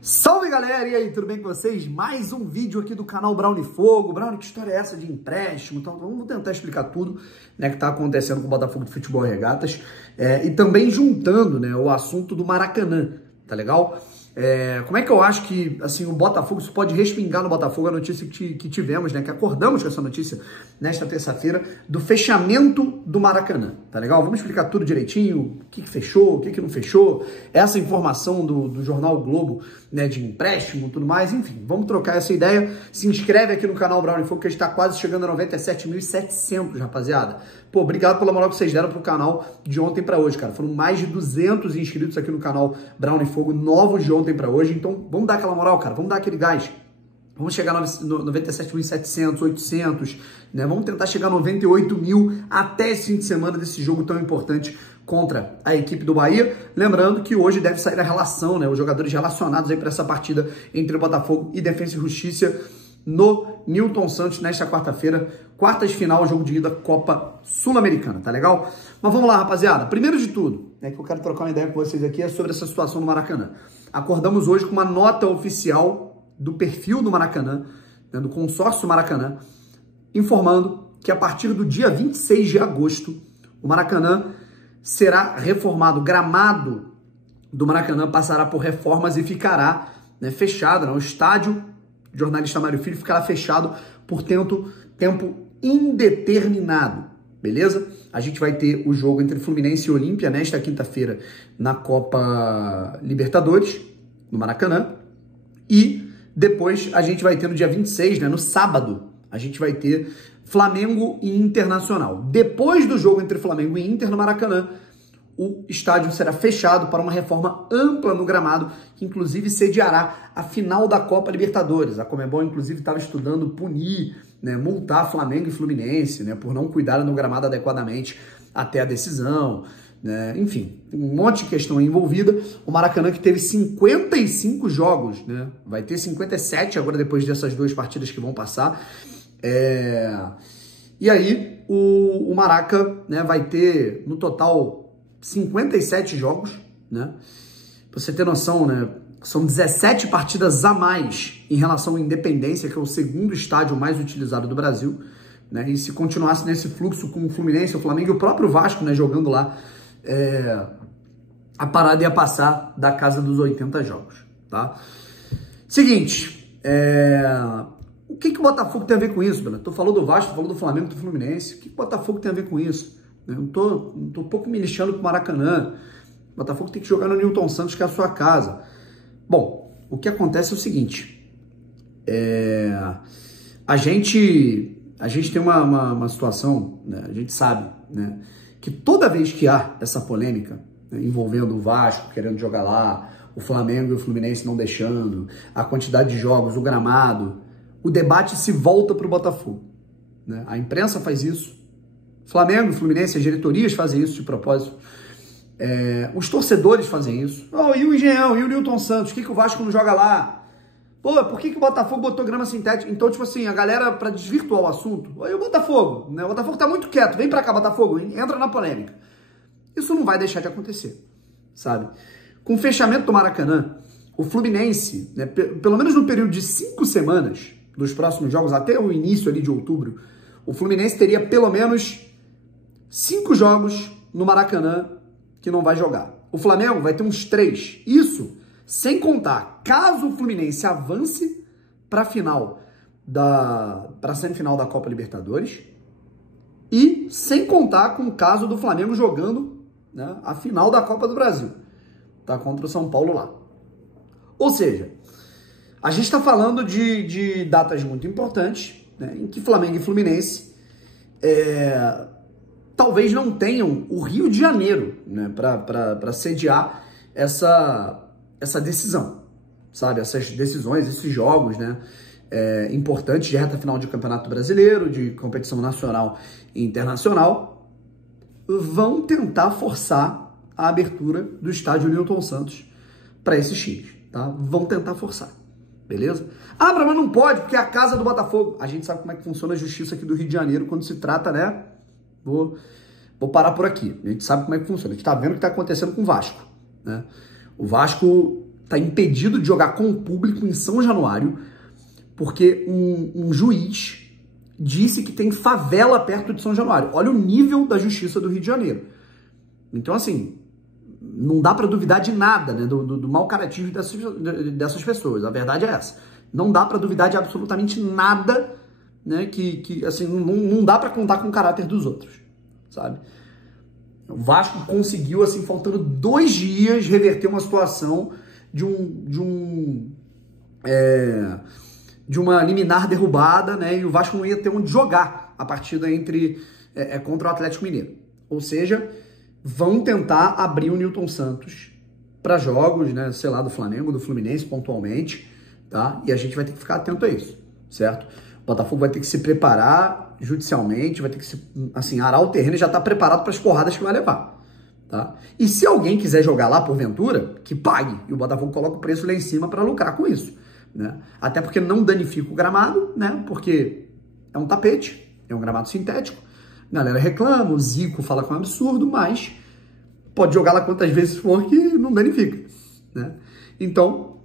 Salve galera, e aí, tudo bem com vocês? Mais um vídeo aqui do canal Brown Fogo. Brown, que história é essa de empréstimo? Então, vamos tentar explicar tudo, né, que tá acontecendo com o Botafogo de Futebol e Regatas, e também juntando, né, o assunto do Maracanã, tá legal? Como é que eu acho que, assim, o Botafogo, isso pode respingar no Botafogo, a notícia que tivemos, né, que acordamos com essa notícia nesta terça-feira, do fechamento do Maracanã, tá legal? Vamos explicar tudo direitinho, o que fechou, o que não fechou, essa informação do jornal o Globo, né, de empréstimo, tudo mais, enfim, vamos trocar essa ideia. Se inscreve aqui no canal Brown Fogo, que a gente tá quase chegando a 97.700, rapaziada. Pô, obrigado pela moral que vocês deram pro canal de ontem pra hoje, cara. Foram mais de 200 inscritos aqui no canal Brown Fogo, novos de ontem pra hoje. Então, vamos dar aquela moral, cara. Vamos dar aquele gás. Vamos chegar a 97.700, 800, né? Vamos tentar chegar a 98 mil até esse fim de semana desse jogo tão importante contra a equipe do Bahia. Lembrando que hoje deve sair a relação, né? Os jogadores relacionados aí para essa partida entre o Botafogo e Defensa e Justiça no Newton Santos nesta quarta-feira, quartas de final, jogo de ida, Copa Sul-Americana, tá legal? Mas vamos lá, rapaziada. Primeiro de tudo, que eu quero trocar uma ideia com vocês aqui, é sobre essa situação no Maracanã. Acordamos hoje com uma nota oficial do perfil do Maracanã, né, do consórcio Maracanã, informando que a partir do dia 26 de agosto, o Maracanã será reformado. O gramado do Maracanã passará por reformas e ficará, né, fechado, né, o estádio Jornalista Mário Filho ficará fechado por tempo indeterminado, beleza? A gente vai ter o jogo entre Fluminense e Olímpia nesta quinta-feira na Copa Libertadores, no Maracanã, e depois a gente vai ter no dia 26, né, no sábado, a gente vai ter Flamengo e Internacional. Depois do jogo entre Flamengo e Inter no Maracanã, o estádio será fechado para uma reforma ampla no gramado, que inclusive sediará a final da Copa Libertadores. A Conmebol, inclusive, estava estudando punir, né, multar Flamengo e Fluminense, né, por não cuidar no gramado adequadamente até a decisão, né, enfim, um monte de questão envolvida. O Maracanã, que teve 55 jogos, né, vai ter 57 agora depois dessas duas partidas que vão passar. E aí o Maraca, né, vai ter no total 57 jogos, né? Pra você ter noção, né? São 17 partidas a mais em relação à Independência, que é o segundo estádio mais utilizado do Brasil, né? E se continuasse nesse fluxo com o Fluminense, o Flamengo e o próprio Vasco, né, jogando lá, a parada ia passar da casa dos 80 jogos, tá? Seguinte, o que o Botafogo tem a ver com isso, Bruno? Tu falou do Vasco, tu falou do Flamengo, do Fluminense. O que o Botafogo tem a ver com isso? Eu não tô um pouco me lixando com o Maracanã. O Botafogo tem que jogar no Newton Santos, que é a sua casa. Bom, o que acontece é o seguinte. A gente tem uma situação, né, a gente sabe, né, que toda vez que há essa polêmica, né, envolvendo o Vasco querendo jogar lá, o Flamengo e o Fluminense não deixando, a quantidade de jogos, o gramado, o debate se volta para o Botafogo, né? A imprensa faz isso. Flamengo, Fluminense, as diretorias fazem isso de propósito. Os torcedores fazem isso. E o Engenhão, e o Newton Santos? Por que o Vasco não joga lá? Pô, por que o Botafogo botou grama sintética? Então, tipo assim, a galera, pra desvirtuar o assunto, e o Botafogo, né? O Botafogo tá muito quieto. Vem pra cá, Botafogo, entra na polêmica. Isso não vai deixar de acontecer, sabe? Com o fechamento do Maracanã, o Fluminense, né, pelo menos no período de 5 semanas, dos próximos jogos, até o início ali de outubro, o Fluminense teria pelo menos 5 jogos no Maracanã que não vai jogar. O Flamengo vai ter uns 3. Isso sem contar, caso o Fluminense avance para a semifinal da Copa Libertadores, e sem contar com o caso do Flamengo jogando, né, a final da Copa do Brasil, tá, contra o São Paulo lá. Ou seja, a gente está falando de datas muito importantes, né, em que Flamengo e Fluminense talvez não tenham o Rio de Janeiro, né, para sediar essa decisão, sabe? Essas decisões, esses jogos, né, importantes de reta final de Campeonato Brasileiro, de competição nacional e internacional, vão tentar forçar a abertura do estádio Newton Santos para esses times, tá? Vão tentar forçar, beleza? Ah, mas não pode, porque é a casa do Botafogo. A gente sabe como é que funciona a justiça aqui do Rio de Janeiro quando se trata, né? Vou parar por aqui. A gente sabe como é que funciona. A gente tá vendo o que tá acontecendo com o Vasco, né? O Vasco está impedido de jogar com o público em São Januário, porque um juiz disse que tem favela perto de São Januário. Olha o nível da justiça do Rio de Janeiro. Então, assim, não dá para duvidar de nada, né, do mau caratismo dessas pessoas. A verdade é essa. Não dá para duvidar de absolutamente nada, né, que assim, não dá para contar com o caráter dos outros, sabe? O Vasco conseguiu, assim, faltando 2 dias, reverter uma situação de uma liminar derrubada, né? E o Vasco não ia ter onde jogar a partida contra o Atlético Mineiro. Ou seja, vão tentar abrir o Nilton Santos para jogos, né? Sei lá, do Flamengo, do Fluminense, pontualmente, tá? E a gente vai ter que ficar atento a isso, certo? O Botafogo vai ter que se preparar judicialmente, vai ter que assim, arar o terreno e já tá preparado para as porradas que vai levar, tá? E se alguém quiser jogar lá, porventura, que pague. E o Botafogo coloca o preço lá em cima para lucrar com isso, né? Até porque não danifica o gramado, né? Porque é um tapete, é um gramado sintético. A galera reclama, o Zico fala que é um absurdo, mas pode jogar lá quantas vezes for que não danifica, né? Então,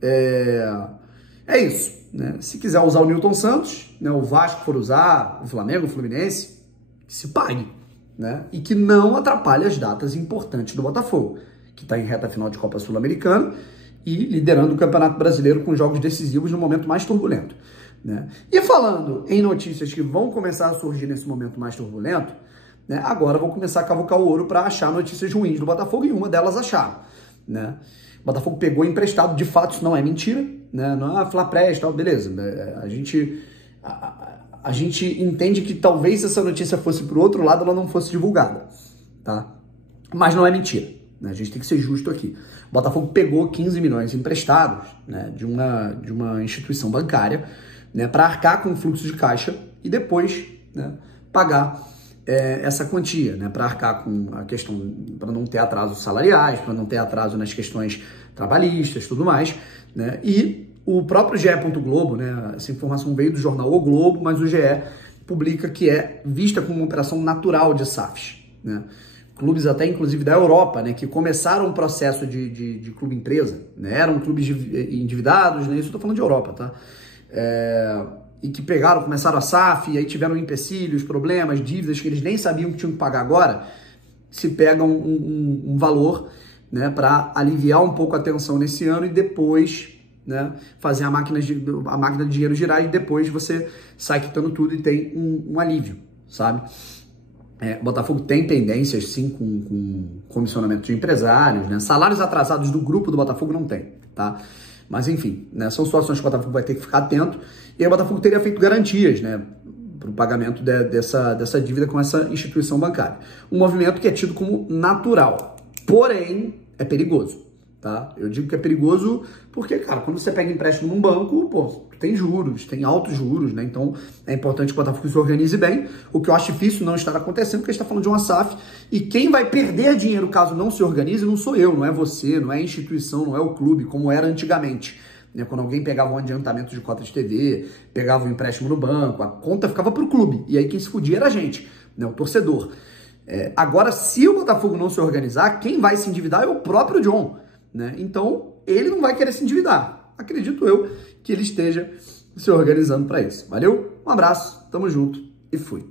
é isso, né? Se quiser usar o Nilton Santos, né, o Vasco for usar, o Flamengo, o Fluminense, que se pague, né? E que não atrapalhe as datas importantes do Botafogo, que está em reta final de Copa Sul-Americana e liderando o Campeonato Brasileiro com jogos decisivos no momento mais turbulento, né? E falando em notícias que vão começar a surgir nesse momento mais turbulento, né, agora eu vou começar a cavucar o ouro para achar notícias ruins do Botafogo, e uma delas acharam, né? O Botafogo pegou emprestado, de fato isso não é mentira, né? Não é falar presta, beleza. A gente entende que talvez se essa notícia fosse para o outro lado, ela não fosse divulgada, tá? Mas não é mentira, né? A gente tem que ser justo aqui. O Botafogo pegou 15 milhões emprestados, né, de uma instituição bancária, né, para arcar com o fluxo de caixa e depois, né, pagar essa quantia, né, para arcar com a questão, para não ter atrasos salariais, para não ter atraso nas questões trabalhistas, tudo mais, né? E o próprio GE. Globo, né, essa informação veio do jornal O Globo, mas o GE publica que é vista como uma operação natural de SAFs, né? Clubes até, inclusive, da Europa, né, que começaram um processo de clube-empresa, né, eram clubes endividados, né, isso eu tô falando de Europa, tá? E que começaram a SAF, e aí tiveram empecilhos, problemas, dívidas que eles nem sabiam que tinham que pagar agora, se pegam um valor, né, para aliviar um pouco a tensão nesse ano e depois, né, fazer a máquina de dinheiro girar, e depois você sai quitando tudo e tem um alívio, sabe? O Botafogo tem pendências, sim, com comissionamento de empresários, né? Salários atrasados do grupo do Botafogo não tem, tá? Mas, enfim, né, são situações que o Botafogo vai ter que ficar atento. E aí o Botafogo teria feito garantias, né, para o pagamento dessa dívida com essa instituição bancária. Um movimento que é tido como natural, porém é perigoso, tá? Eu digo que é perigoso porque, cara, quando você pega empréstimo num banco, pô, tem juros, tem altos juros, né? Então é importante que o Botafogo se organize bem. O que eu acho difícil não estar acontecendo, porque a gente está falando de uma SAF, e quem vai perder dinheiro caso não se organize não sou eu, não é você, não é a instituição, não é o clube, como era antigamente, né? Quando alguém pegava um adiantamento de cota de TV, pegava um empréstimo no banco, a conta ficava para o clube, e aí quem se fudia era a gente, né? O torcedor. Agora, se o Botafogo não se organizar, quem vai se endividar é o próprio John, né? Então, ele não vai querer se endividar. Acredito eu que ele esteja se organizando para isso. Valeu? Um abraço, tamo junto e fui.